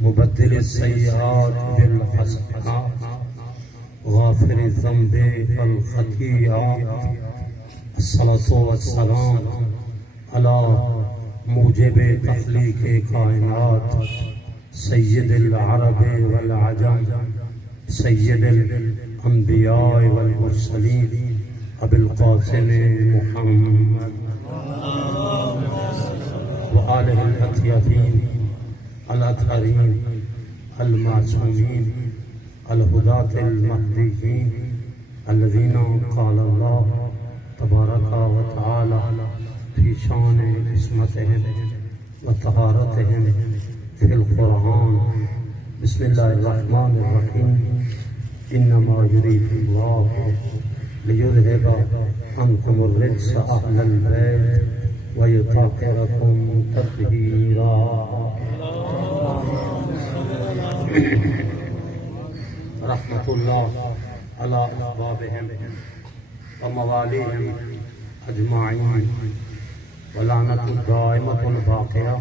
مبدل السیئات بالحسنات غافر الذنب والخطیئات الصلاة والسلام علی موجب تخلیق کائنات سید العرب والعجم سید الانبیاء والمرسلین ابی القاسم محمد وآلہ الاطیبین الاطہرین المعصومین الہداة المہدیین الذین قال اللہ تبارک و تعالی فی شان عصمتہم و طہارتہم فی القرآن بسم اللہ الرحمن الرحیم انما یرید اللہ لیذہب عنکم الرجس اہل البیت ویطہرکم تطہیرا. رحمت اللہ علی احبابہم وموالیہم اجمعین ولعنت الدائمۃ الباقیہ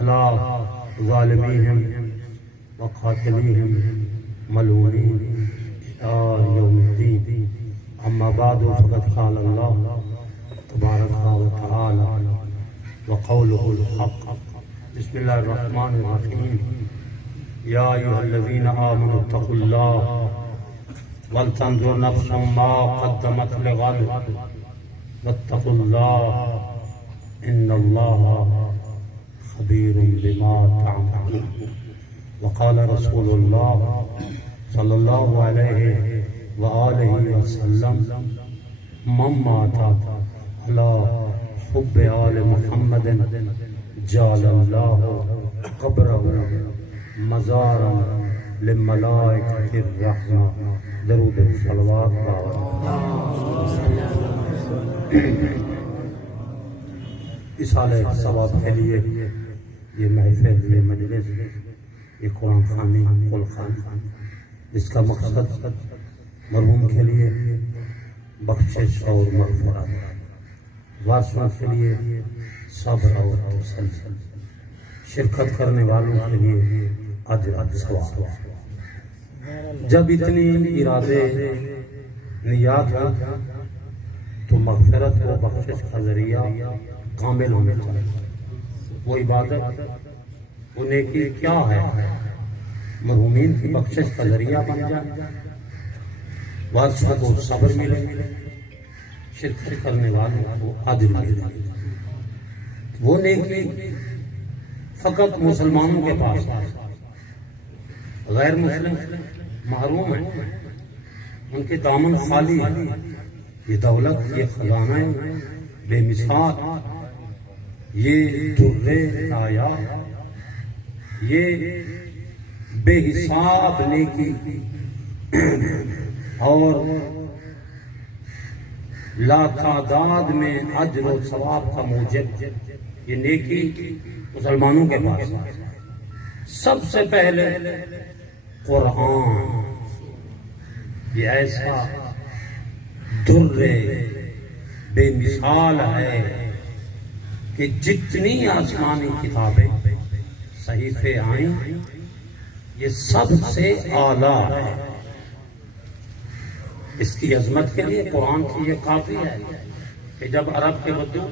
علی ظالمیہم وقاتلیہم ملعونین الی یوم الدین. اما بعد فقد قال اللہ تبارک و تعالی وقولہ الحق. بسم اللہ الرحمن الرحیم. یا ایھا الذین آمنوا اتقوا اللہ ولتنظر نفس ما قدمت لغد واتقوا اللہ ان اللہ خبیر بما تعملون. وقال رسول اللہ صلی اللہ علیہ وآلہ وسلم من مات علی حب آل محمد جعل اللہ قبرہ مزارا للملائکۃ الرحمہ. درود صلوات. اصالہ ثواب کے لیے یہ محفل، یہ مجلس، یہ قرآن خوانی، قل خوانی، جس کا مقصد مرحوم کے لیے بخشش اور مغفرت، وارثوں کے لیے صبر اور تسلی، شرکت کرنے والوں کے لیے اجر و ثواب. جب اتنی ارادے نیات ہو تو مغفرت و بخشش کا ذریعہ کامل ہونے چاہیے. وہ عبادت، وہ نیکی کیا ہے؟ مرحومین کی بخشش کا ذریعہ بن جائے، وارثوں کو صبر ملے، شرکت کرنے والوں کو اجر ملے. وہ نیکی فقط مسلمانوں کے پاس ہے، غیر مسلم محروم ہیں، ان کے دامن خالی ہیں. یہ دولت، یہ خزانہ بے مثال، یہ در آیا، یہ بے حساب نیکی اور لا تعداد میں اجر و ثواب کا موجب، یہ نیکی مسلمانوں کے پاس ہے. سب سے پہلے قرآن، یہ ایسا در بے مثال ہے کہ جتنی آسمانی کتابیں صحیفے آئیں یہ سب سے اعلیٰ ہے. اس کی عظمت کے لیے قرآن کی یہ کافی ہے کہ جب عرب کے بدو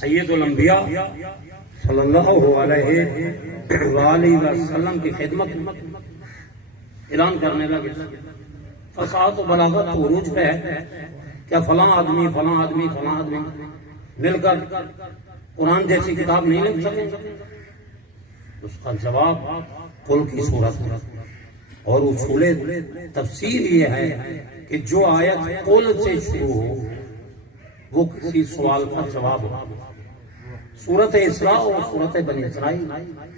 سید الانبیاء صلی اللہ علیہ وآلہ وسلم کی خدمت میں اعلان کرنے لگے، فصاحت و بلاغت عروج پہ ہے، کیا فلاں آدمی فلاں آدمی فلاں آدمی مل کر قرآن جیسی کتاب نہیں لکھ سکے؟ اس کا جواب قل کی صورت میں، اور اصول تفسیر یہ ہے کہ جو آیت قل سے شروع ہو وہ کسی سوال کا جواب ہو. سورت اسراء اور سورت بنی اسرائیل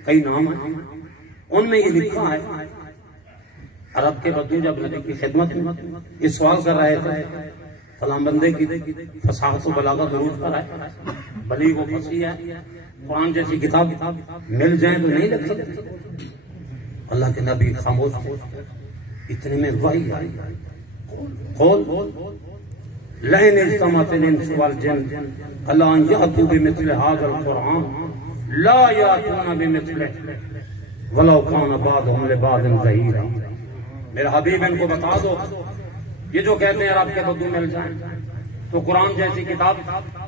کئی نام ہیں، ان میں یہ لکھا ہے عرب کے بدو جب نبی کی خدمت میں یہ سوال کر رہے تھے فلاں بندے کی فصاحت و بلاغت عروج پر ہے، بلی وہ فصیح ہے، قرآن جیسی کتاب مل جائیں تو نہیں لکھ سکتے. اللہ کے نبی خاموش ہو، اتنے میں وحی آئی، قول لئن اجتمعت الانس والجن علی ان یأتوا بمثل هذا القرآن لا یأتون بمثلہ وَلَوْ كَانَ بَعْضُهُمْ لِبَعْضٍ ظَهِيرًا. میرے حبیب ان کو بتا دو، یہ جو کہتے ہیں عرب کے بدو مل جائیں تو قرآن جیسی کتاب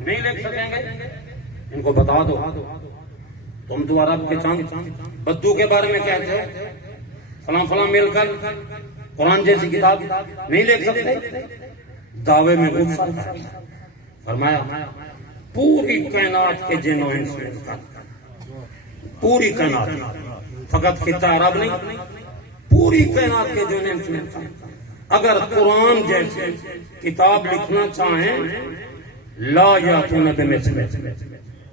نہیں لکھ سکیں گے، ان کو بتا دو تم تو عرب کے چند بدو کے بارے میں کہتے ہو فلاں فلاں مل کر قرآن جیسی کتاب نہیں لکھ سکتے. دعوے میں غصہ فرمایا پوری کائنات کے جن و انس میں، پوری کائنات، فقط خطہ عرب نہیں، پوری کائنات کے جن و انس میں اگر قرآن جیسی کتاب لکھنا چاہیں لا یاتون بمثلہ،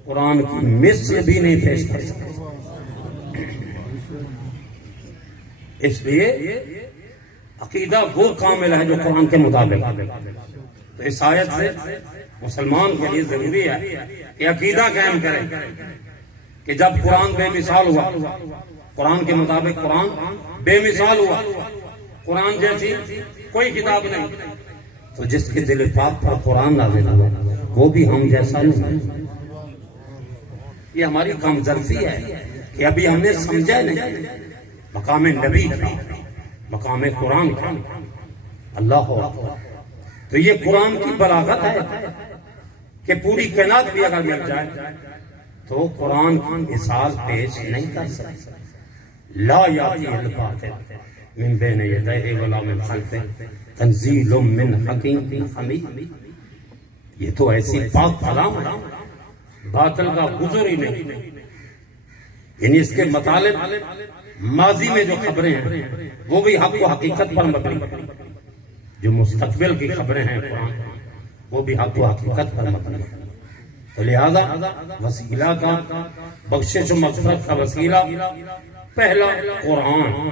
قرآن کی مثل بھی نہیں پیش کر سکتے. اس لیے عقیدہ وہ کامل ہے جو قرآن کے مطابق. تو اس آیت سے مسلمان کے لیے ضروری ہے کہ عقیدہ قائم کرے کہ جب قرآن بے مثال ہوا، قرآن کے مطابق قرآن بے مثال ہوا، قرآن جیسی کوئی کتاب نہیں، تو جس کے دل پاک پر قرآن نازل ہوا وہ بھی ہم جیسا نہیں. یہ ہماری کمزوری ہے کہ ابھی ہم نے سمجھا نہیں مقام نبی تھا، مقام قرآن تھا. اللہ اکبر. تو یہ قرآن کی بلاغت ہے کہ پوری کائنات بھی اگر مل جائے تو قرآن کی مثال پیش نہیں کر سکتے. لا یاتیہ الباطل من بین یدیہ ولا من خلفہ تنزیل من حکیم حمید. یہ تو ایسی پاک کلام ہے، باطل کا گزر ہی نہیں. یعنی اس کے مطالب ماضی میں جو خبریں ہیں وہ بھی حق و حقیقت پر مبنی، جو مستقبل کی خبریں ہیں قرآن وہ بھی حق و حقیقت پر مبنی. تو لہذا وسیلہ کا، بخشش و مغفرت کا وسیلہ پہلا قرآن.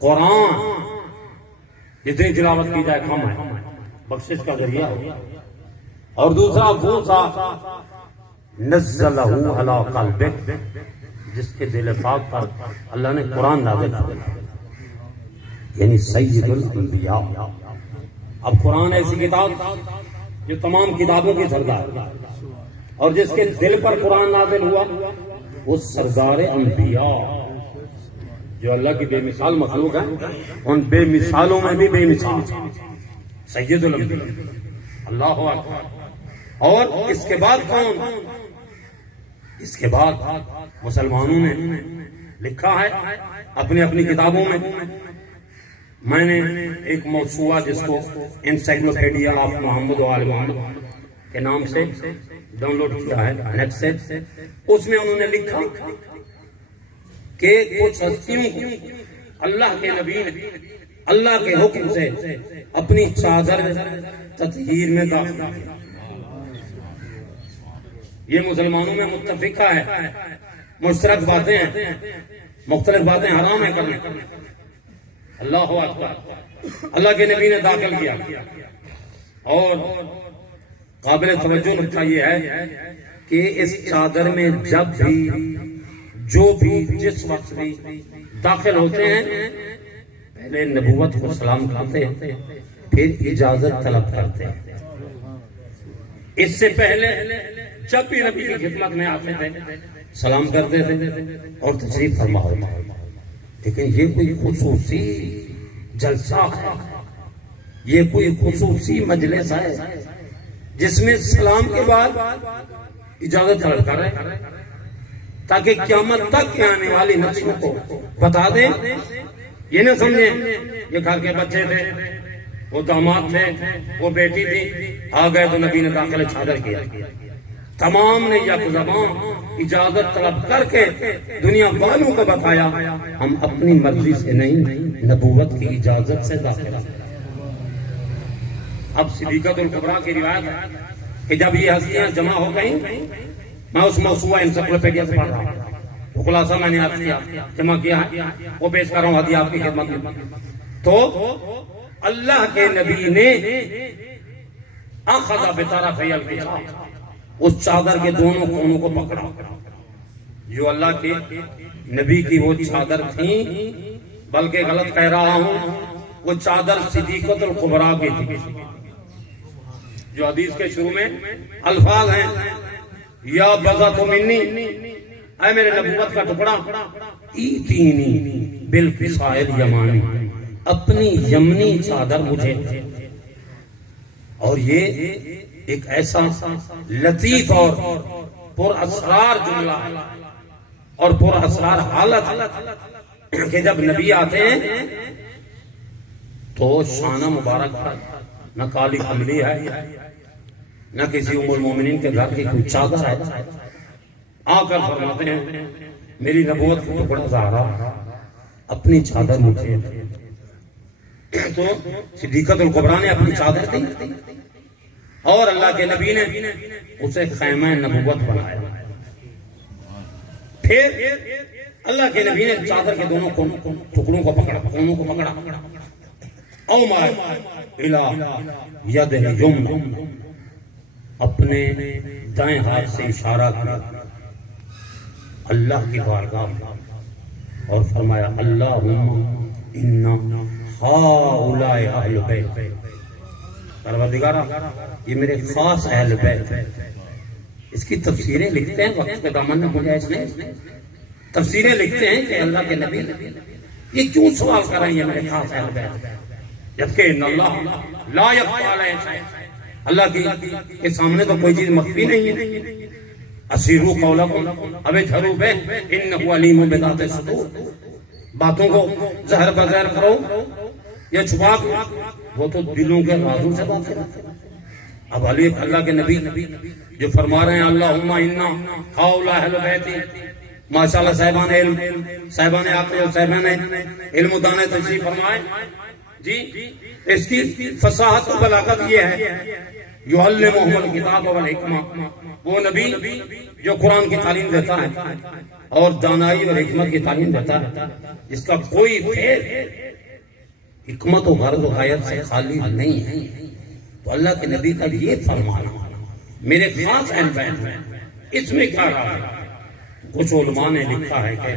قرآن جتنی تلاوت کی جائے کم ہے، بخشش کا ذریعہ ہو. اور دوسرا وہ ذات نزلہ علی قلبک، جس کے دل پاک پر اللہ نے قرآن نازل کیا، یعنی سید الانبیاء. اب قرآن ایسی کتاب جو تمام کتابوں کی سردار، اور جس کے دل پر قرآن نازل ہوا وہ سردار انبیاء، جو اللہ کی بے مثال مخلوق ہے، ان بے مثالوں میں بھی بے مثال سید الانبیاء. اللہ اکبر. اور اس کے بعد کون؟ اس کے بعد مسلمانوں نے لکھا ہے اپنی اپنی کتابوں میں. میں نے ایک موسوعہ جس کو انسائکلوپیڈیا آف محمد و آل محمد کے نام سے ڈاؤن لوڈ کیا ہے نیٹ سے، اس میں انہوں نے لکھا کہ کچھ ہستیوں کو اللہ کے نبی نے اللہ کے حکم سے اپنی چادر تطہیر میں داخل کیا. یہ مسلمانوں میں متفقہ ہے، مشترک باتیں ہیں، مختلف باتیں حرام ہیں کرنے. اللہ اکبر. اللہ کے نبی نے داخل کیا. اور قابل توجہ نکتہ یہ ہے کہ اس چادر میں جب بھی جو بھی جس وقت بھی داخل ہوتے ہیں پہلے نبوت کو سلام کرتے ہیں، پھر اجازت طلب کرتے ہیں. اس سے پہلے جب بھی نبی کی خدمت میں آتے تھے سلام کرتے تھے اور تشریف فرما ہوتا. لیکن یہ کوئی خصوصی جلسہ ہے، یہ کوئی خصوصی مجلس ہے جس میں سلام کے بعد اجازت طلب کر رہے ہیں تاکہ قیامت تک کے آنے والی نسلوں کو بتا دیں. یہ نہ سمجھیں یہ گھر کے بچے تھے، وہ داماد تھے، وہ بیٹی تھی، آ گئے تو نبی نے داخل چادر کیا. تمام نے یک زبان اجازت طلب کر کے دنیا والوں کو بتایا ہم اپنی مرضی سے نہیں، نبوت کی اجازت سے داخل. اب صدیقۃ الکبریٰ کی روایت ہے کہ جب یہ ہستیاں جمع ہو گئیں، میں اس موسوعہ انسائکلوپیڈیا سے پڑھ رہا ہوں، تو خلاصہ میں نے آپ کیا جمع کیا ہے، وہ پیش کر رہا ہوں ہدیہ آپ کی خدمت میں. تو اللہ کے نبی نے اخذ بطرف الکتاب، اس چادر کے دونوں کونوں کو پکڑا. جو اللہ کے نبی کی وہ چادر تھی، بلکہ غلط کہہ رہا ہوں، وہ چادر صدیقۃ الکبریٰ کی تھی. جو حدیث کے شروع میں الفاظ ہیں یا بضعۃ منی، اے میرے نبوت کا ٹکڑا، ایتینی بالکسائل یمانی، اپنی یمنی چادر مجھے دے۔ اور یہ ایک ایسا لطیف اور پر اسرار جملہ ہے اور پر اسرار حالت ہے کہ جب نبی آتے ہیں تو شانہ مبارک ہے، نہ کالی کملی ہے، نہ کسی ام المومنین کے گھر کی کوئی چادر ہے، آ کر فرماتے ہیں میری نبوت کا ٹکڑا زہرا اپنی چادر مجھے دے۔ تو صدیقۃ الکبریٰ نے اپنی چادر دی اور اللہ کے نبی نے اسے خیمہ نبوت بنایا۔ پھر اللہ کے نبی نے چادر کے دونوں ٹکڑوں کو پکڑا، کونوں کو پکڑا، او مائے الہ ید یمنی، اپنے دائیں ہاتھ سے اشارہ کیا اللہ کی بارگاہ میں اور فرمایا اللہم انا ہؤلاء اہل بیت، پروردگارا یہ میرے خاص اہل بیت ہیں۔ اس کی تفسیریں لکھتے ہیں، وقت کے دامن میں گنجائش نہیں، تفسیریں لکھتے ہیں کہ اللہ کے نبی یہ کیوں سوال کر رہے ہیں یہ میرے خاص اہل بیت، جبکہ ان اللہ لا یخفی علیہ شیء، اللہ کے سامنے تو کوئی چیز مخفی نہیں ہے۔ اسیروا قولکم او اجہروا بہ انہ علیم بذات الصدور، باتوں کو زہر بزہر کرو یا چھپا کرو، وہ تو دلوں کے رازوں سے بات کرتے ہیں۔ اب علی اللہ کے نبی جو فرما رہے ہیں اللہم انا ہؤلاء اہل بیتی، ماشاءاللہ صاحبان علم، صاحبان عقل اور صاحبان علم و دانے تشریف فرمائے جی۔ اس کی فصاحت و بلاغت یہ ہے یعلمہم الکتاب والحکمہ، وہ نبی جو قرآن کی تعلیم دیتا ہے اور دانائی اور حکمت کی تعلیم دیتا ہے، اس کا کوئی فعل حکمت و غرض و غایت سے خالی نہیں ہے۔ تو اللہ کے نبی کا یہ فرمانا میرے خاص اہل بیت میں، اس میں کیا رہا ہے؟ کچھ علماء نے لکھا ہے کہ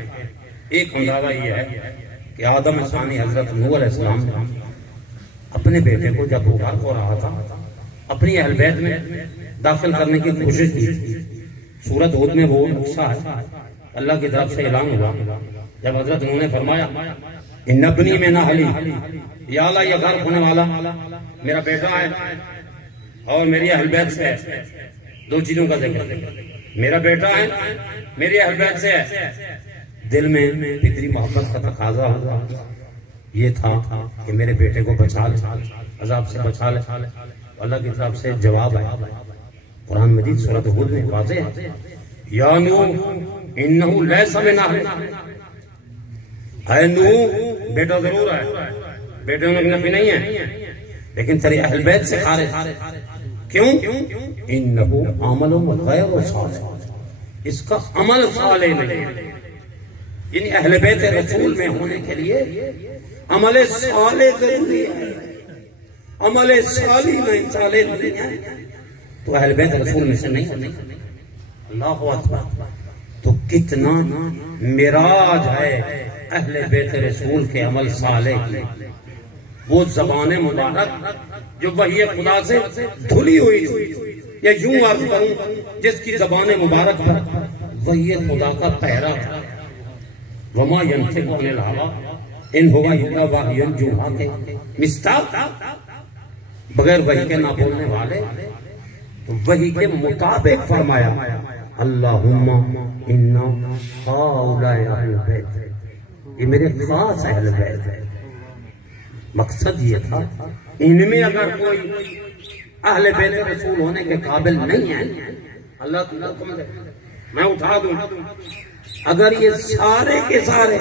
ایک اندازہ یہ ہے کہ آدم ثانی حضرت نوح علیہ السلام نے اپنے بیٹے کو جب پکار ہو رہا تھا اپنی اہل بیت میں داخل کرنے کی کوشش کی۔ سورۃ ہود میں وہ نقصہ ہے، اللہ کی طرف سے اعلان ہوا جب حضرت نوح نے فرمایا ان ابنی من اہلی، یا اللہ یہ غرق ہونے والا میرا بیٹا ہے اور میری اہل بیت سے ہے۔ دو چیزوں کا ذکر، میرا بیٹا ہے، میری اہل بیت سے ہے۔ دل میں فطری محبت کا تقاضا ہوا، یہ تھا کہ میرے بیٹے کو بچا لے، عذاب سے بچا لے۔ اللہ کی طرف سے جواب ہے، قرآن مجید سورۃ ہود میں واضح ہے یا نوح انہ لیس من اہلک، اے نوح بیٹا ضرور ہے، بیٹے میں نفی نہیں ہے لیکن تیری اہل بیت سے خارج۔ کیوں؟ انہ عمل غیر صالح، اس کا عمل صالح نہیں ہے۔ یعنی اہل بیت رسول میں ہونے کے لیے عمل صالح ضروری ہے، عمل صالح نہیں صالح نہیں ہے تو اہل بیت رسول میں سے نہیں ہوتے۔ اللہ اکبر! تو کتنا معراج ہے اہل بیت رسول کے عمل صالح کی۔ وہ زبان مبارک جو وحی خدا سے دھلی ہوئی تھی، یا یوں عرض کروں جس کی زبان مبارک پر وحی خدا کا پہرا تھا۔ وما ينطق عن الهوى ان هو الا وحی یوحی، مصداق بغیر وحی کے نہ بولنے والے، تو وحی کے مطابق فرمایا اللہم انا ہؤلاء اہل بیت، یہ میرے خاص اہل بیت ہے۔ مقصد یہ تھا ان میں اگر کوئی اہل بیت رسول ہونے کے قابل نہیں ہے اللہ تعالیٰ حکم دے میں اٹھا دوں، اگر یہ سارے کے سارے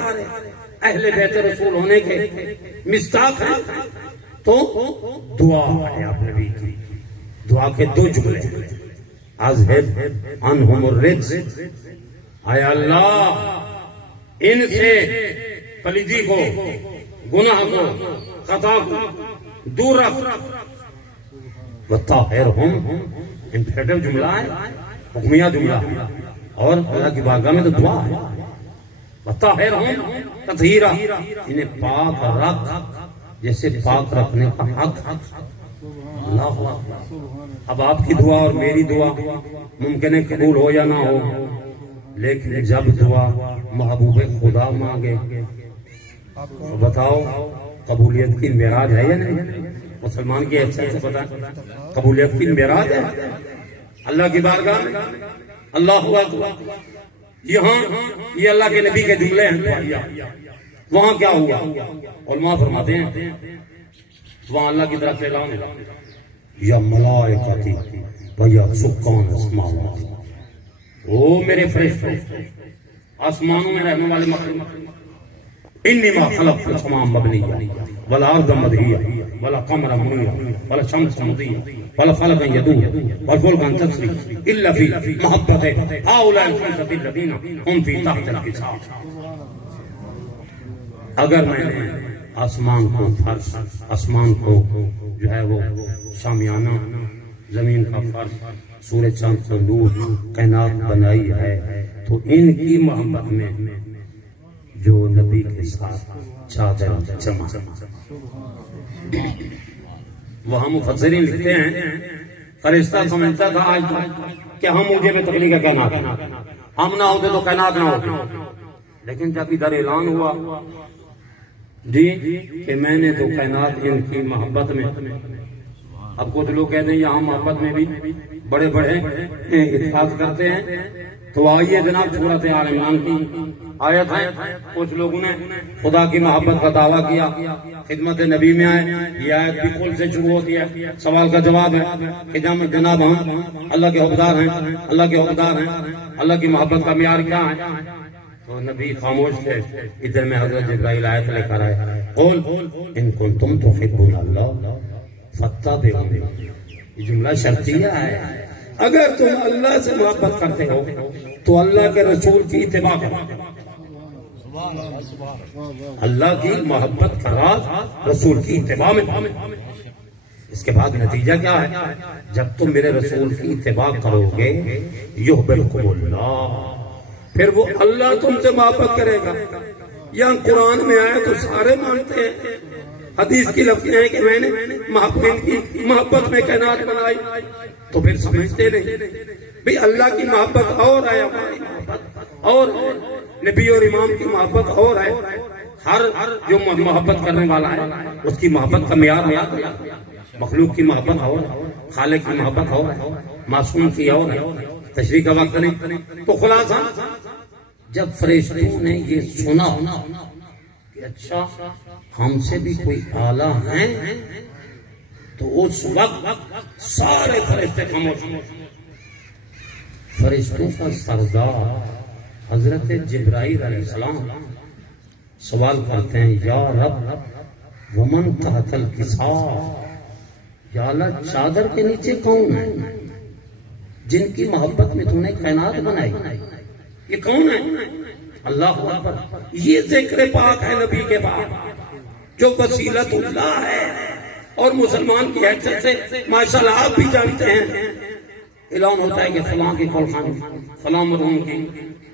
اہل بیت رسول ہونے کے مصداق ہیں تو دعا ہے آپ نبی کی، دعا کے دو جملے اذہب عنہم الرجس، اے اللہ ان سے پلیدی کو، گناہ کو، خطا کو دور رکھ۔ وطہرہم امپیریٹو جملہ ہے، حکمیہ جملہ ہے، اور اللہ کی بارگاہ میں تو دعا ہے وطہرہم تطہیرا، انہیں پاک رکھ جیسے پاک رکھنے کا حق۔ اللہ اب آپ کی دعا اور میری دعا ممکن ہے قبول ہو یا نہ ہو، لیکن جب دعا محبوب خدا مانگے تو بتاؤ قبولیت کی معراج ہے یا نہیں؟ مسلمان کی حیثیت سے بتا قبولیت کی معراج ہے اللہ کی بارگاہ میں. اللہ اکبر. یہاں یہ اللہ کے نبی کے جملے ہیں. وہاں کیا ہوا؟ علماء فرماتے ہیں وہاں اللہ کی طرف سے اعلان ہے یا ملائکتی و یا سکان اسمان. او میرے فرشتے آسمانوں میں رہنے والے مخلوق انما خلقت السماء مبنیہ والارض مدحیہ ولا قمر منیرا ولا شمس مضیہ ولا فلکا یدور والفلک تجری الا فی محبت ہؤلاء الخمسۃ الذین هم فی تحت الحساب. اگر میں نے آسمان کو فرش آسمان کو جو ہے وہ شامیانہ زمین کا فرش سورج چاند کو نور کائنات بنائی ہے تو ان کی محبت میں جو نبی کے ساتھ چادر جمع. وہاں مفسرین لکھتے ہیں فرشتہ سمجھتا تھا آج کہ ہم مجھے میں تخلیق کائنات ہم نہ ہوتے تو کائنات نہ ہوتے. لیکن جب ادھر اعلان ہوا جی کہ میں نے تو کائنات ان کی محبت میں. اب کچھ لوگ کہتے ہیں یہاں محبت میں بھی بڑے بڑے اتفاق کرتے ہیں. تو آئیے جناب سورۃ آل عمران کی آیت ہے. کچھ لوگوں نے خدا کی محبت کا دعویٰ کیا خدمت نبی میں آئے. یہ آیت بھی قل سے شروع ہوتی ہے. سوال کا جواب ہے کہ جناب ہم اللہ کے حقدار ہیں اللہ کے حقدار ہیں اللہ کی محبت کا معیار کیا ہے؟ تو نبی خاموش تھے. ادھر میں حضرت جبرائیل آیت لے کر آئے قل ان کنتم تحبون اللہ فاتبعونی. یہ جملہ شرطیہ ہے. اگر تم اللہ سے محبت کرتے ہو تو اللہ کے رسول کی اتباع کرو. اللہ کی محبت کا راز رسول کی اتباع میں. اس کے بعد نتیجہ کیا ہے؟ جب تم میرے رسول کی اتباع کرو گے یحببکم اللہ پھر وہ اللہ تم سے محبت کرے گا. یہاں قرآن میں آیا تو سارے مانتے ہیں. حدیث کی لفظ ہے کہ میں نے محبت میں کائنات بنائی. تو پھر سمجھتے نہیں بھئی اللہ کی محبت اور ہے ہماری محبت اور نبی اور امام کی محبت اور ہے. ہر جو محبت کرنے والا ہے اس کی محبت کا معیار ہے. مخلوق کی محبت اور خالق کی محبت اور معصوم کی اور ہے. تشریح کا وقت نہیں. تو خلاصہ جب فرشتوں نے یہ سنا کہ اچھا ہم سے بھی کوئی اعلیٰ ہیں تو اس وقت سارے فرشتے خاموش. فرشتوں کا سردار حضرت جبرائیل علیہ السلام سوال کرتے ہیں یا رب ومن تحت الکساء یا اللہ چادر کے نیچے کون ہے جن کی محبت میں تو نے کائنات بنائی؟ یہ کون ہے؟ اللہ اکبر. یہ ذکر پاک ہے نبی کے بعد جو وسیلت اللہ ہے اور مسلمان کی حیثیت سے ماشاءاللہ آپ بھی جانتے ہیں اعلان ہوتا ہے کہ فلاں کی قرآن فلاں مرحوم کی.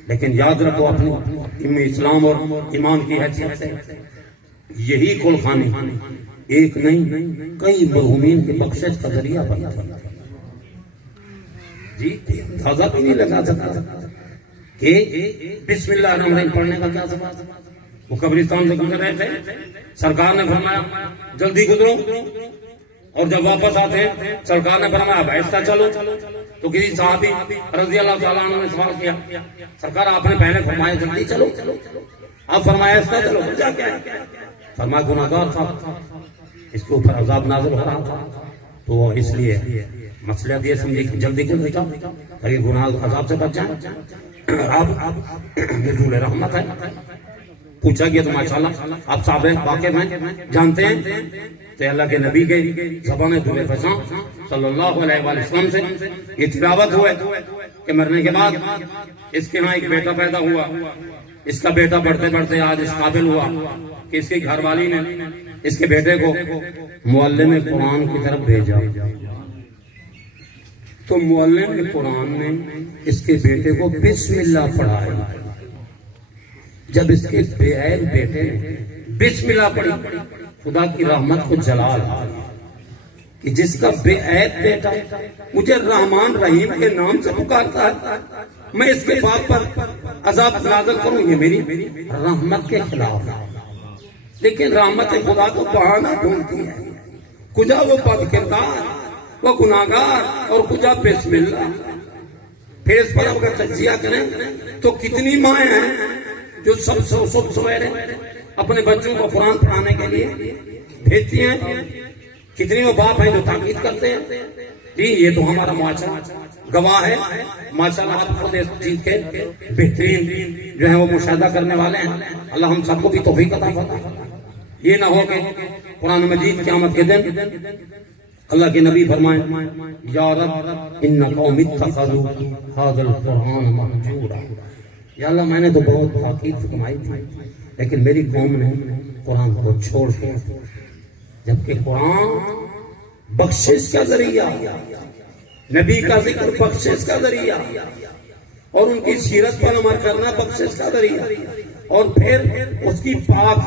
لیکن یاد رکھو اپنے اسلام اور ایمان کی حیثیت سے یہی قرآن ایک نہیں کئی مرحومین کی بخشش کا ذریعہ بنا تھا. جی اندازہ بھی نہیں لگا سکتا کہ بسم اللہ الرحمن الرحیم پڑھنے کا کیا سبب. وہ قبرستان سے گزر رہے تھے سرکار نے فرمایا جلدی گزرو اور جب واپس آتے ہیں سرکار نے فرمایا بھیجتا چلو. تو کسی صحابی رضی اللہ تعالیٰ عنہ نے سوال کیا سرکار آپ نے پہلے فرمایا جلدی چلو آپ فرمایا ایسا چلو وجہ کیا ہے؟ فرمایا گناہگار تھا اس کے اوپر عذاب نازل ہو رہا تھا تو اس لیے مسئلہ یہ سمجھے کہ جلدی گزر جاؤ تاکہ گناہ عذاب سے بچ جائیں. آپ نزول رحمت ہے. پوچھا گیا تو ماشاءاللہ آپ صاحب واقف ہیں جانتے ہیں تو اللہ کے نبی کے زبان دل فضا صلی اللہ علیہ وآلہ وسلم سے یہ تلاوت ہوئے کہ مرنے کے بعد اس کے ہاں ایک بیٹا پیدا ہوا. اس کا بیٹا بڑھتے بڑھتے آج اس قابل ہوا کہ اس کی گھر والی نے اس کے بیٹے کو معلم قرآن کی طرف بھیجا. تو معلم قرآن نے اس کے بیٹے کو بسم اللہ پڑھایا. جب اس کے بے عیب بیٹے نے بسم اللہ پڑھی خدا کی رحمت کو جلال کہ جس کا بے عیب بیٹا مجھے رحمان رحیم کے نام سے پکارتا ہے میں اس کے باپ پر عذاب نازل کروں، یہ میری رحمت کے خلاف ہے۔ لیکن رحمت خدا تو بہانہ ڈھونڈتی ہے، کجا وہ بد کردار، وہ گناہگار، اور کجا بسم اللہ۔ پھر اس پر اگر تجزیہ کریں تو کتنی مائیں ہیں جو صبح سویرے اپنے بچوں کو قرآن پڑھانے کے لیے بھیجتی ہیں، کتنی وہ باپ ہیں جو تاکید کرتے ہیں۔ جی یہ تو ہمارا معاشرہ گواہ ہے، ماشاءاللہ آپ خود اس چیز کے بہترین جو ہے وہ مشاہدہ کرنے والے ہیں۔ اللہ ہم سب کو بھی توفیق عطا فرمائے۔ یہ نہ ہو کہ قرآن مجید قیامت کے دن اللہ کے نبی فرمائیں یا رب ان قوم اتخذوا هذا القرآن مہجورا، یا اللہ میں نے تو بہت تاکید فرمائی تھی لیکن میری قوم نے قرآن کو چھوڑ دیا، جبکہ قرآن بخشش کا ذریعہ، نبی کا ذکر بخشش کا ذریعہ، اور ان کی سیرت پر عمل کرنا بخشش کا ذریعہ، اور پھر اس کی پاک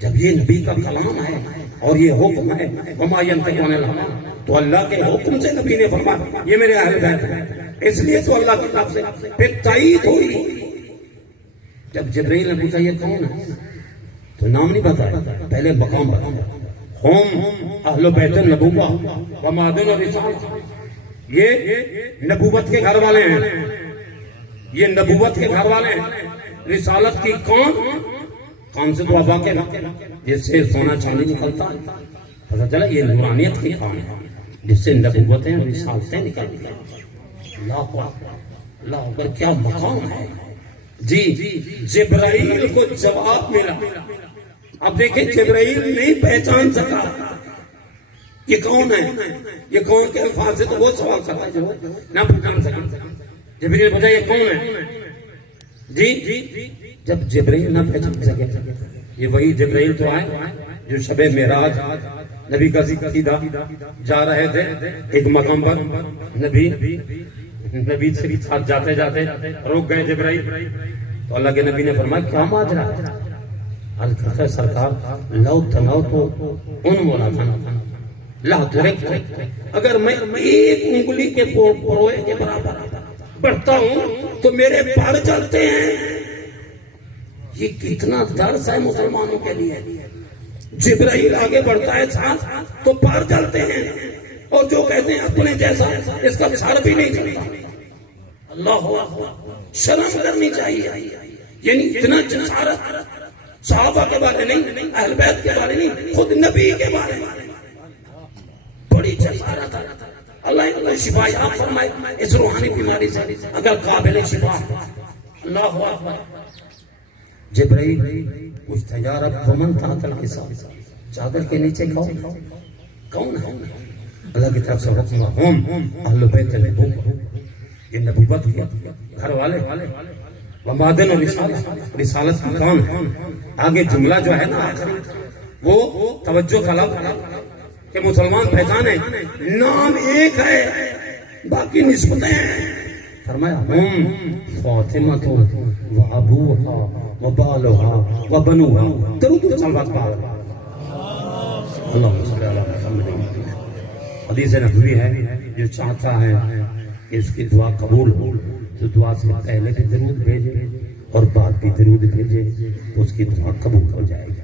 جب یہ نبی کا کلام ہے اور یہ حکم ہے وما ينطق عن الهوى، تو اللہ کے حکم سے نبی نے فرمایا یہ میرے اہل بیت ہے، اس لیے تو اللہ کی طرف سے پھر تائید ہوئی۔ جب جبرائیل نے پوچھا یہ کون ہے تو نام نہیں بتایا، پہلے مقام بتایا، ہم اہل بیت النبوہ ومعدن الرسالہ، یہ نبوت کے گھر والے ہیں، یہ نبوت کے گھر والے ہیں۔ رسالت کی کون سے تو ابا کے جس سے سونا چاندی نکلتا ہے، پتہ چلا یہ نورانیت کی کام ہے جس سے نبوتیں رسالتیں نکلتی ہیں۔ اللہ اکبر، کیا مقام ہے۔ جی جبرائیل کو جواب ملا۔ اب دیکھیں جبرائیل نہیں پہچان سکا یہ کون ہے، یہ کون کے الفاظ سے تو وہ سوال کرتا ہے جو نہ پہچان سکے۔ جبرائیل بتا یہ کون ہے، جی جب جبرائیل نہ پہچان سکے، یہ وہی جبرائیل تو آئے جو شب معراج نبی کا ذکر سیدھا جا رہے تھے ایک مقام پر، نبی سے ساتھ جاتے جاتے روک گئے جبرائیل، تو اللہ کے نبی نے فرمایا کیا ماجرا ہے؟ عرض کرتا ہے سرکار لو تنو تو ان مولا تھا لا درک، اگر میں ایک انگلی کے پروئے کے برابر بڑھتا ہوں تو میرے پار چلتے ہیں۔ یہ کتنا درس ہے مسلمانوں کے لیے۔ جبرائیل آگے بڑھتا ہے ساتھ تو پار چلتے ہیں، اور جو کہتے ہیں اپنے جیسا اس کا سر بھی نہیں چلتا۔ اللہ شرم کرنی چاہیے، یعنی اتنا جسارت صحابہ کے بارے نہیں، اہل بیت کے بارے نہیں، خود نبی کے بارے میں بڑی جسارت ہے۔ اللہ شفا یاب فرمائے اس روحانی بیماری سے اگر قابل شفا۔ اللہ اکبر۔ جبرائیل کچھ تجارت ومن تحت الحساب، چادر کے نیچے کون ہے؟ اللہ کی طرف سے حکم ہم اہل بیت النبوہ، یہ نبوت کے گھر والے، ومعدن رسالت کی کون ہے؟ آگے جملہ جو ہے نا وہ توجہ کا لفظ کہ مسلمان پہچانے نام ایک ہے باقی نسبتیں ہیں۔ فرمایا ہم فاطمہ و ابوہا و بالہا و بنوہا، درود و صلوات پاک۔ اللہم صلی علی محمد۔ حدیث نبوی ہے جو چاہتا ہے کہ اس کی دعا قبول ہو تو دعا سے پہلے بھی درود بھیجے اور بعد بھی درود بھیجے تو اس کی دعا قبول ہو جائے گی۔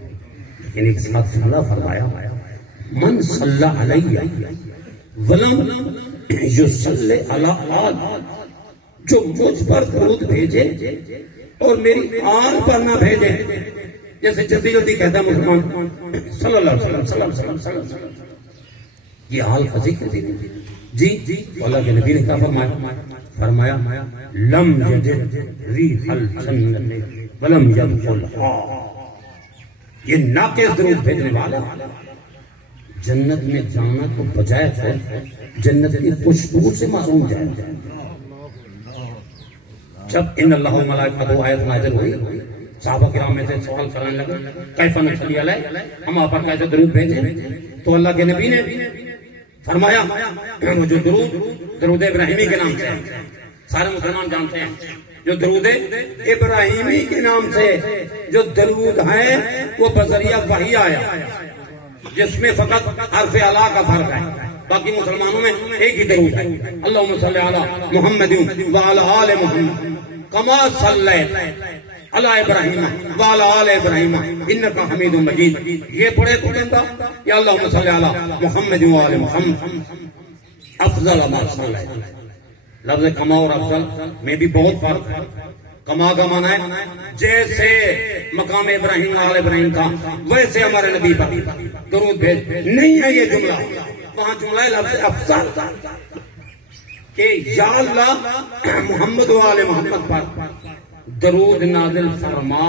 لیکن ایک ساتھ اللہ فرمایا من صلی علیہ ولم یصلی علی آل، جو مجھ پر درود بھیجے اور میری آل پر نہ بھیجے، جیسے جلدی جلدی کہتا ہے مسلمان صلی اللہ علیہ وسلم صلی اللہ علیہ وسلم، یہ آل کا ذکر جی اللہ کے نبی نے کہا فرمایا لم یجد ریح الجنت ولم یدخلھا، یہ ناقص درود بھیجنے والا جنت میں جانا تو بجائے ہے جنت کی خوشبو سے معلوم جائے۔ جب ان اللہ و ملائکۃ آیت نازل ہوئی، صحابہ کرام میں سے سوال کرنے لگے کیف نصلی علیہ، ہم آپ پر کیسے درود بھیجیں؟ تو اللہ کے نبی نے فرمایا وہ جو درود ابراہیمی کے نام سے سارے مسلمان جانتے ہیں، جو درود ابراہیمی کے نام سے جو درود ہے وہ بذریعہ وحی آیا، جس میں فقط حرف اعلیٰ کا فرق ہے، باقی مسلمانوں میں ایک ہی درود ہے، اللہم صلی علی محمد وعلی آل محمد کما صلیت علی ابراہیم وعلی آل ابراہیم انکا حمید مجید. یہ پڑھے تو بندہ یا اللہم صلی علی محمد وعلی محمد افضل ما صلیت. لفظ کما اور افضل میں بھی بہت فرق ہے. کما کا معنی ہے جیسے مقام ابراہیم آل ابراہیم تھا ویسے ہمارے نبی پر درود بھیج. نہیں ہے یہ جملہ، وہاں جملہ ہے لفظ افضل کہ یا اللہ محمد و آل محمد پر درود نازل فرما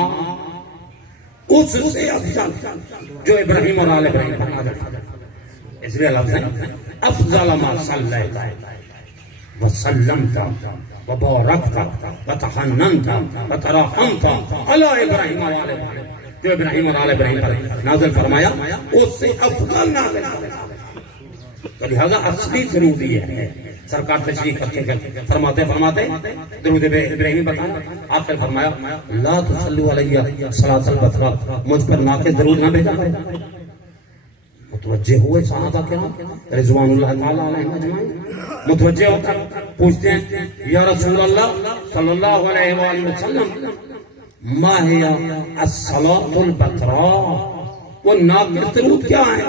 اس سے افضل جو ابراہیم اور آل ابراہیم پر نازل فرما. اس لیے لفظ ہے افضل ما صلیت وسلمت وبارکت وتحننت وترحمت علی ابراہیم و آل ابراہیم، جو ابراہیم اور آل ابراہیم پر نازل فرمایا اس سے افضل نازل فرمایا. تو لہذا اصلی درود یہ ہے. سرکار تشریف کرتے فرماتے درود ابراہیم بتانا آپ نے فرمایا لا تصلوا علیہ صلاۃ البتراء، مجھ پر ناقص درود نہ بھیجا کرو. متوجہ ہوئے صحابہ کرام رضوان اللہ تعالی علیہم اجمعین، متوجہ ہو کر پوچھتے ہیں یا رسول اللہ صلی اللہ علیہ وآلہ وسلم ما ہی الصلاۃ البتراء، وہ ناقص درود کیا ہے؟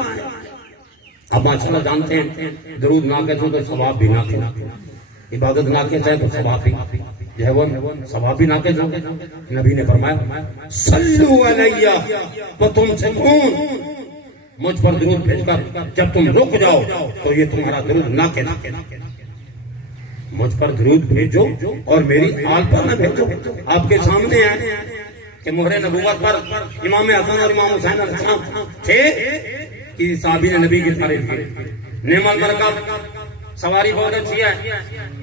اب ماشاءاللہ جانتے ہیں درود ناقص ہو تو ثواب بھی ناقص، عبادت ناقص ہے تو ثواب بھی جو ہے وہ ثواب بھی ناقص ہو. نبی نے فرمایا صلو علیہ وتمسکون، مجھ پر درود بھیج کر جب تم رک جاؤ تو یہ تمہارا درود ناقص. مجھ پر درود بھیجو اور میری آل پر نہ بھیجو. آپ کے سامنے ہے کہ مہر نبوت پر امام حسن اور امام حسین علیہ السلام تھے کہ صحابی نے نبی کی تعریف کی، نعم المرکب سواری بہت اچھی ہے.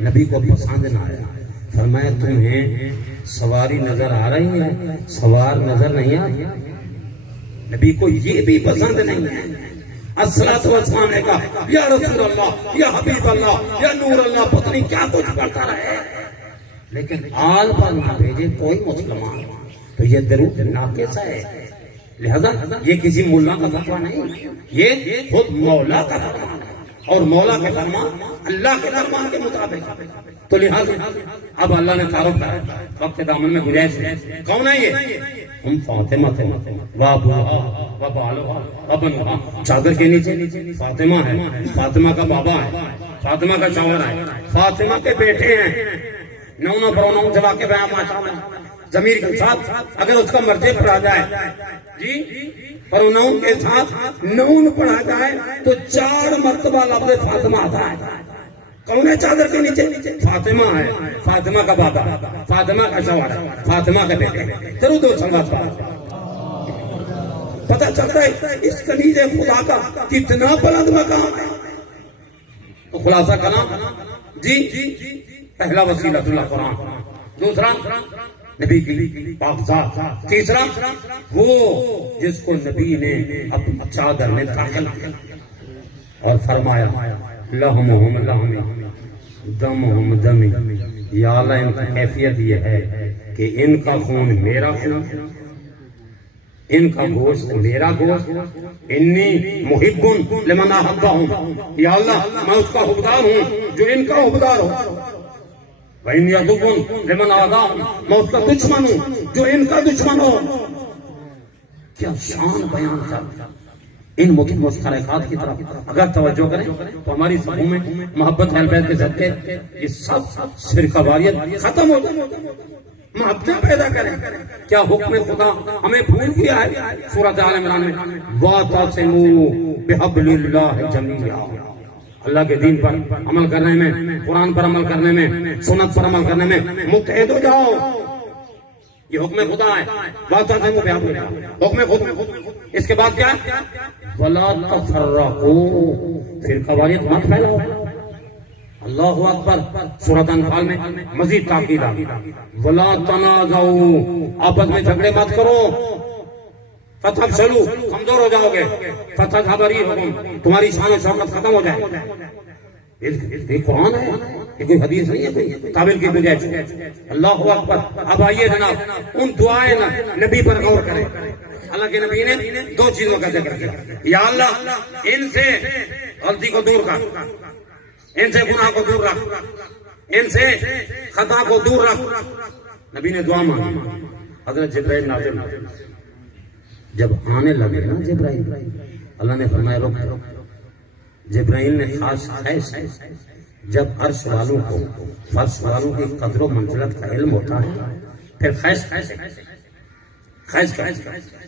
نبی کو پسند نہ آیا، فرمایا تمہیں سواری نظر آ رہی ہے سوار نظر نہیں آ رہی. نبی کو یہ بھی پسند نہیں ہے. الصلاۃ والسلام نے کہا یا رسول اللہ یا حبیب اللہ یا نور اللہ، پتہ نہیں کیا کچھ کرتا رہے لیکن آل پر نہ بھیجے کوئی مسلمان، تو یہ درود ناقص ہے. لہذا یہ کسی مولا کا فتویٰ نہیں، یہ خود مولا کا فرمان اور مولا کا فرمان اللہ کے فرمان کے مطابق. تو لہذا اب اللہ نے تعارف کرا، وقت دامن میں گنجائش ہے. کون ہے یہ؟ ہم فاطمہ تھے وابوہا وبالوہا وبنوہا. چادر کے نیچے فاطمہ ہے، فاطمہ کا بابا ہے، فاطمہ کا شوہر ہے، فاطمہ کے بیٹے ہیں. نونا پروناؤں سے واقف ہے ماشاءاللہ ضمیر کے ساتھ اگر اس کا مرجع پڑھا جائے جی پروناؤں کے ساتھ نون پڑھا جائے تو 4 مرتبہ لفظ فاطمہ آتا ہے. کون ہے چادر کے نیچے؟ فاطمہ ہے، فاطمہ کا بابا، فاطمہ کا شوہر، فاطمہ کے بیٹے. درود و صلوات پتہ چلتا ہے اس کنیز خدا کا کتنا بلند مقام ہے. تو خلاصہ کلام جی پہلا وسیلہ اللہ قرآن، دوسرا نبی کی پاک ذات، تیسرا وہ جس کو نبی نے اپنی چادر میں داخل کیا اور فرمایا لحمہم لحمی دمہم دمی. یا اللہ ان کی کیفیت یہ ہے کہ ان کا خون میرا خون، ان کا گوشت میرا گوشت. انی محب لمن احبہم، یا اللہ میں اس کا حبدار ہوں جو ان کا حبدار ہو. وَإِنِّي عَدُوٌّ لِمَنْ عَادَاهُمْ، میں اس کا دشمن ہوں جو ان کا دشمن ہو. کیا شان بیان کر ان مستحقات کی طرف اگر توجہ کریں تو ہماری صفوں میں محبت اہل بیت کے صدقے یہ سب فرقہ واریت ختم ہو جائے. محبتیں پیدا کریں. کیا حکم خدا ہمیں بھول گیا ہے؟ سورۃ آل عمران میں وَاعْتَصِمُوا بِحَبْلِ اللَّهِ جَمِيعًا، اللہ کے دین پر عمل کرنے میں، قرآن پر عمل کرنے میں، سنت پر عمل کرنے میں متحد ہو جاؤ. یہ حکم خدا ہے. وَاعْتَصِمُوا بِحَبْلِ اللَّهِ حکم خدا. اس کے بعد کیا ہے؟ وَلَا تَفَرَّقُوا، فرقہ واریت مت پھیلاؤ. اللہ اکبر. سورۃ انفال میں مزید تاکید آ گئی وَلَا تَنَازَعُوا، آپس میں جھگڑے مت کرو. فَتَفْشَلُوا، کمزور ہو جاؤ گے. فَتَذْهَبَ رِيحُكُمْ، تمہاری شان و شوکت ختم ہو جائے. یہ قرآن ہے، یہ کوئی حدیث نہیں ہے کوئی قابل کی گنجائش. اللہ اکبر. اب آئیے جناب ان دعائیں نبی پر غور کریں. اللہ کے نبی نے 2 چیزوں کا ذکر کیا. یا اللہ ان سے غلطی کو دور کر، ان سے گناہ کو دور رکھ، ان سے خطا کو دور رکھ. نبی نے دعا مانگی. حضرت جبرائیل نازل ہوئے. جب آنے لگے نا جبرائیل، اللہ نے فرمایا رک. جبرائیل نے خاص خیش جب عرش والوں کو فرش والوں کی قدر و منزلت کا علم ہوتا ہے پھر خیش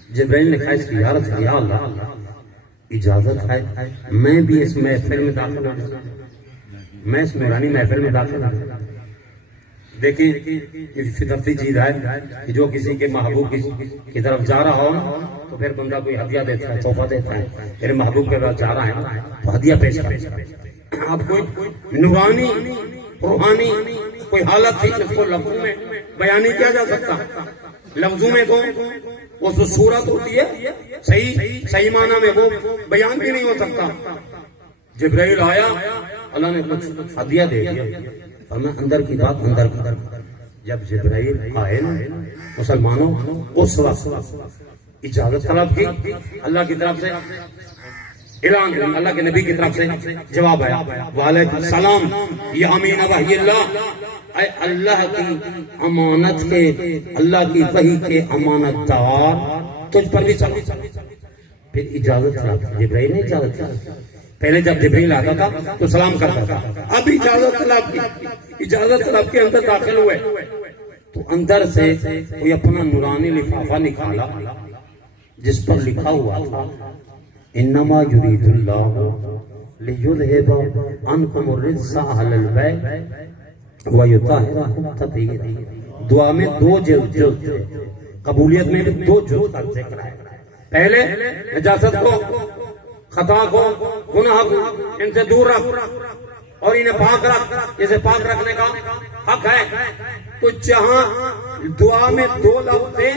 جبرائیل نے خیش کی یا اللہ اجازت ہے میں بھی اس محفل میں داخل ہوں، میں اس نورانی محفل میں داخل ہوں. دیکھیں فطرتی چیز ہے کہ جو کسی کے محبوب کی طرف جا رہا ہو تو پھر بندہ کوئی ہدیہ دیتا ہے، تحفہ دیتا ہے. میرے محبوب کے پاس جا رہا ہے تو ہدیہ پیش کرے. اب کوئی نورانی روحانی کوئی حالت تھی جس کو لفظوں میں بیان نہیں کیا جا سکتا. لفظوں میں تو وہ جو صورت ہوتی ہے صحیح معنی میں وہ بیان بھی نہیں ہو سکتا. جبرائیل آیا، اللہ نے کچھ ہدیہ دے دیا اور میں اندر کی بات اندر کی. جب جبرائیل آئے نا مسلمانوں اس وقت اجازت طلب کی، اللہ کی طرف سے اعلان، اللہ کے نبی کی طرف سے جواب آیا وعلیکم السلام یا امین وحی اللہ، اے اللہ کی امانت کے، اللہ کی وحی کے امانت دار تجھ پر بھی سلام. پھر اجازت طلب. جبرائیل نے اجازت طلب. پہلے جب جبرائیل آتا تھا تو سلام کرتا تھا، اب اجازت طلب کی. اجازت طلب کے اندر داخل ہوئے تو اندر سے کوئی اپنا نورانی لفافہ نکالا جس پر لکھا ہوا تھا انما یرید اللہ لیذھب عنکم الرجس اہل البیت ویطہرکم تطہیرا. دعا میں 2 جلد تھے، قبولیت میں بھی 2 جلد کا ذکر ہے. پہلے نجاست کو، خطا کو، گناہ کو ان سے دور رکھ اور انہیں پاک رکھ. جسے پاک رکھنے کا حق ہے تو جہاں دعا میں 2 لفظ تھے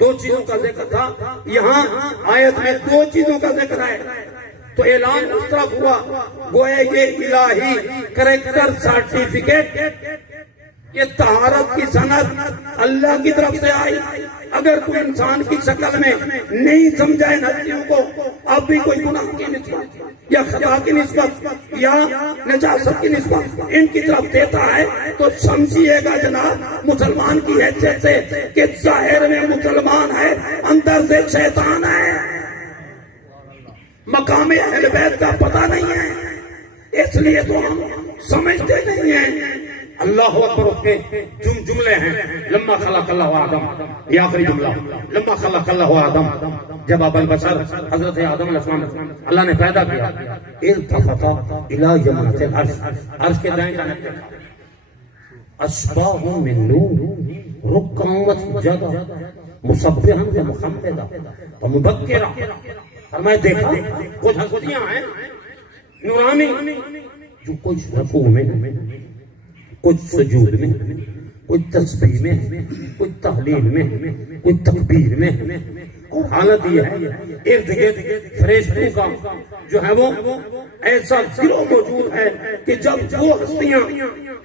2 چیزوں کا ذکر تھا، یہاں آیت میں 2 چیزوں کا ذکر ہے تو اعلان اس طرف ہوا گویا یہ الہی کریکٹر سرٹیفکیٹ، یہ طہارت کی سند اللہ کی طرف سے آئی. اگر کوئی انسان کی شکل میں نہیں سمجھائے نبیوں کو اب بھی کوئی گناہ کی نسبت یا خطا کی نسبت یا نجاست کی نسبت ان کی طرف دیتا ہے تو سمجھیے گا جناب مسلمان کی حیثیت سے کہ ظاہر میں مسلمان ہے اندر سے شیطان ہے. مقام اہل بیت کا پتہ نہیں ہے اس لیے تو ہم سمجھتے نہیں ہیں. اللہ اکبر. اس کے جملے ہیں لما خلق اللہ آدم، یہ آخری جملہ لما خلق اللہ آدم، جب ابو البشر حضرت آدم علیہ السلام اللہ نے پیدا کیا التفت الی یمنۃ العرش، عرش کے دائیں جانب اشباہ من نور رکعا سجدا مسبحا ومحمدا ومبکرا. فرمایا دیکھا کچھ ہستیاں ہیں نورانی جو کچھ رکوع میں، کچھ سجود میں، کچھ تسبیح میں، کچھ تحلیل میں، کچھ تکبیر میں. اور حالت یہ ہے ارد گرد فرشتوں کا جو ہے وہ ایسا گروہ موجود ہے کہ جب وہ ہستیاں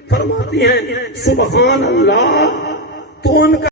فرماتی ہیں سبحان اللہ تو ان کا